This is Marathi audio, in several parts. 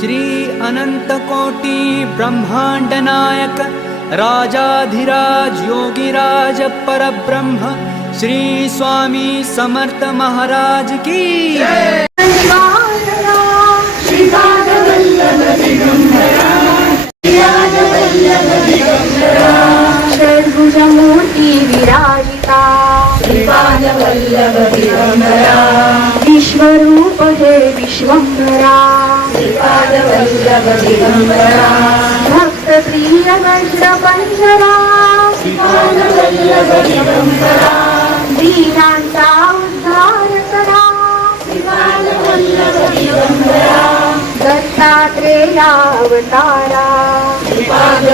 श्री अनन्तकोटि ब्रह्मांड नायक राजाधिराज योगिराज परब्रह्म श्री स्वामी समर्थ महाराज की भक्तप्रिय वज्रपञ्जरा दीनान्ता उद्धारकरा दत्तात्रेयावतारा श्रीपाद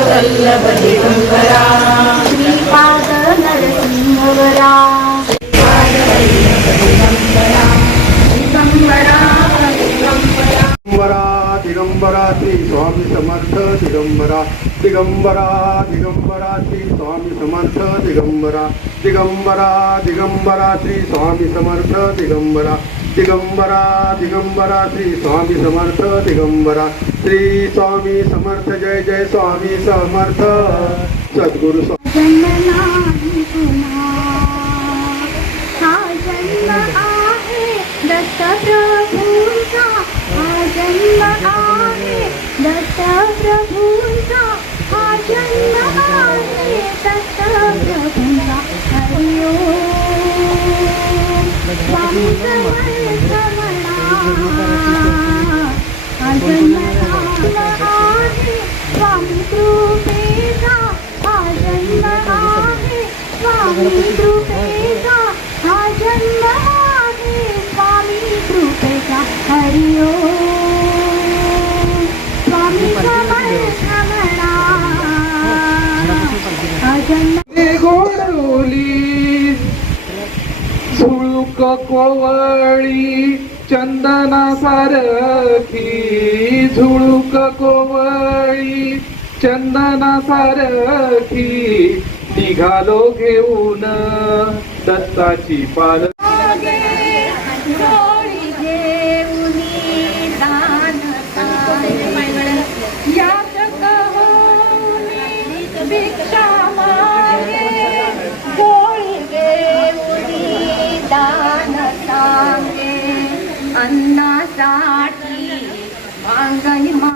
नरसिंहवरा। श्रीपाद दिगंबरा श्री स्वामी समर्थ दिगंबरा. दिगंबरा दिगंबरा श्री स्वामी समर्थ दिगंबरा. दिगंबरा दिगंबरा श्री स्वामी समर्थ दिगंबरा. दिगंबरा दिगंबरा श्री स्वामी समर्थ दिगंबरा. श्री स्वामी समर्थ जय जय स्वामी समर्थ. सद्गुरु स्वामी जन्म आहे दत्त प्रभूंचा हा जन्म आहे दत्त प्रभूंचा हरि ओम स्वामी स्वामी स्वामी कृपेचा हा जन्म आहे स्वामी कृपेचा हरि झुळूक कोवळी चंदना सारखी झुळूक कोवळी चंदना सारखी निघालो घेऊन दत्ताची पाल சாட்டி வாங்கனி மா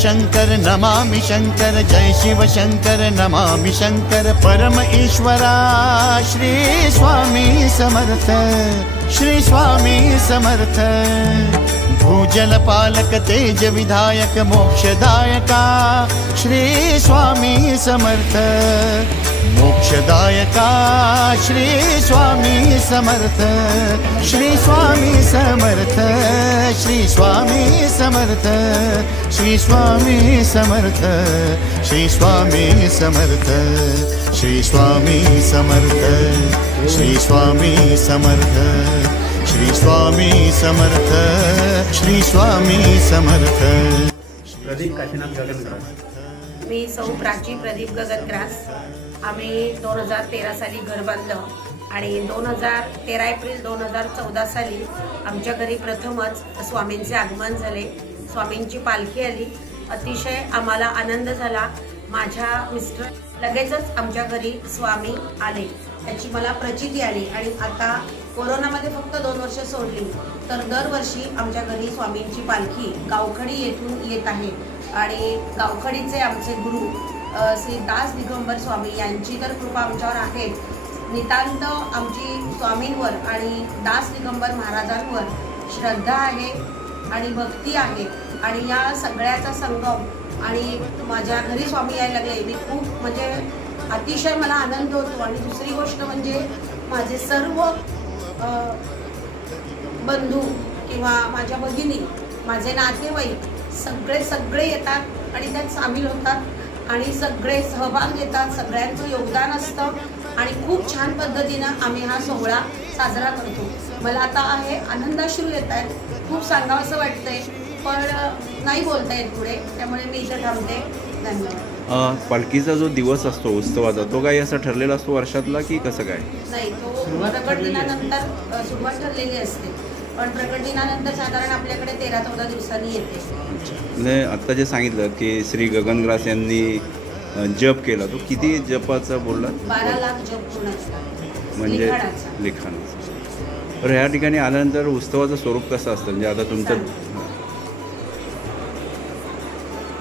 शंकर नमामि शंकर जय शिव शङ्कर नमामि शंकर परम ईश्वरा श्री स्वामी समर्थ श्री स्वामी समर्थ। भूजलपालक तेज विधायक मोक्षदायका श्री स्वामी समर्थ। मोक्षदायका श्री स्वामी समर्थ श्री स्वामी समर्थ। श्री स्वामी समर्थ श्री स्वामी समर्थ श्री स्वामी समर्थ श्री स्वामी समर्थ श्री स्वामी समर्थ श्री स्वामी समर्थ श्री स्वामी समर्थ। प्रदीप काशीनाथ गगनग्रास मी सौ प्राची प्रदीप गगनग्रास आम्ही दोन हजार तेरा साली घर बांधलं. आणि दोन हजार तेरा एप्रिल दोन हजार चौदा साली आमच्या घरी प्रथमच स्वामींचे आगमन झाले. स्वामींची पालखी आली. अतिशय आम्हाला आनंद झाला. माझ्या मिस्टर लगेचच आमच्या घरी स्वामी आले. त्याची मला प्रचिती आली आणि आता कोरोनामध्ये फक्त दोन वर्ष सोडली तर दरवर्षी आमच्या घरी स्वामींची पालखी गावखडी येथून येत आहे. आणि गावखडीचे आमचे गुरु श्री दास दिगंबर स्वामी यांची तर कृपा आमच्यावर आहे. नितांत आमची स्वामींवर आणि दास दिगंबर महाराजांवर श्रद्धा आहे आणि भक्ती आहे. आणि या सगळ्याचा संगम आणि माझ्या घरी स्वामी यायला लागले. मी खूप म्हणजे अतिशय मला आनंद होतो. आणि दुसरी गोष्ट म्हणजे माझे सर्व बंधू किंवा माझ्या भगिनी माझे नातेवाईक सगळे सगळे येतात आणि त्यात सामील होतात आणि सगळे सहभाग घेतात. सगळ्यांचं योगदान असतं. आणि खूप छान पद्धतीनं आम्ही हा सोहळा साजरा करतो. मला आता आहे आनंदाश्रू येत आहेत. खूप सांगावंसं वाटतंय पण नाही बोलता येत पुढे. त्यामुळे मी इथे थांबते. धन्यवाद. पालखीचा जो दिवस असतो उत्सवाचा तो काही असा ठरलेला असतो वर्षातला की कसं काय? नाही तो प्रकट दिनानंतर सुरुवात ठरलेली असते. पण प्रकट दिनानंतर साधारण आपल्याकडे तेरा चौदा दिवसांनी येते. म्हणजे आत्ता जे सांगितलं की श्री गगनग्रास यांनी जप केला तो. किती जपाचा बोलला? बारा लाख जप पूर्ण असतात म्हणजे लिखाणाचा. लिखाणाचा. तर ह्या ठिकाणी आल्यानंतर उत्सवाचं स्वरूप कसं असतं? म्हणजे आता तुमचं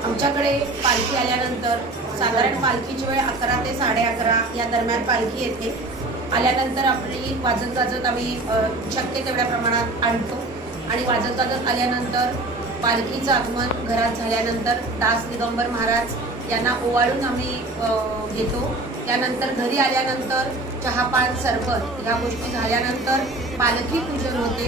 आमच्याकडे पालखी आल्यानंतर साधारण पालखीची वेळ अकरा ते साडे अकरा या दरम्यान पालखी येते. आल्यानंतर आपली वाजत गाजत आम्ही शक्य तेवढ्या प्रमाणात आणतो. आणि वाजत गाजत आल्यानंतर पालखीचं आगमन घरात झाल्यानंतर दास दिगंबर महाराज यांना ओवाळून आम्ही घेतो. त्यानंतर घरी आल्यानंतर चहापान सरबत ह्या गोष्टी झाल्यानंतर पालखी पूजन होते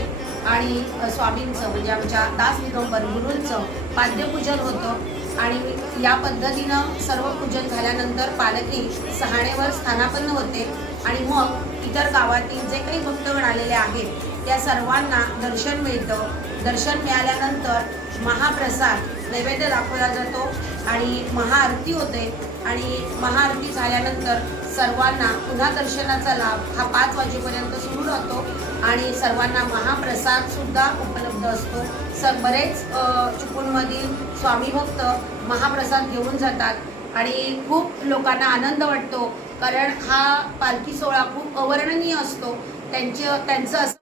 आणि स्वामींचं म्हणजे आमच्या दास दिगंबर गुरूंचं पाद्यपूजन होतं. आणि या पद्धतीनं सर्व पूजन झाल्यानंतर पालखी सहाणेवर स्थानापन्न होते. आणि मग इतर गावातील जे काही भक्तगण आलेले आहेत त्या सर्वांना दर्शन मिळतं. दर्शन मिळाल्यानंतर महाप्रसाद नैवेद्य दाखवला जातो आणि महाआरती होते. आणि महाआरती झाल्यानंतर सर्वांना पुन्हा दर्शनाचा लाभ हा पाच वाजेपर्यंत सुरू राहतो. आणि सर्वांना महाप्रसादसुद्धा उपलब्ध असतो. स बरेच अ, चिपळूणमधील स्वामी भक्त महाप्रसाद घेऊन जातात. आणि खूप लोकांना आनंद वाटतो. कारण हा पालखी सोहळा खूप अवर्णनीय असतो. त्यांचे त्यांचं असं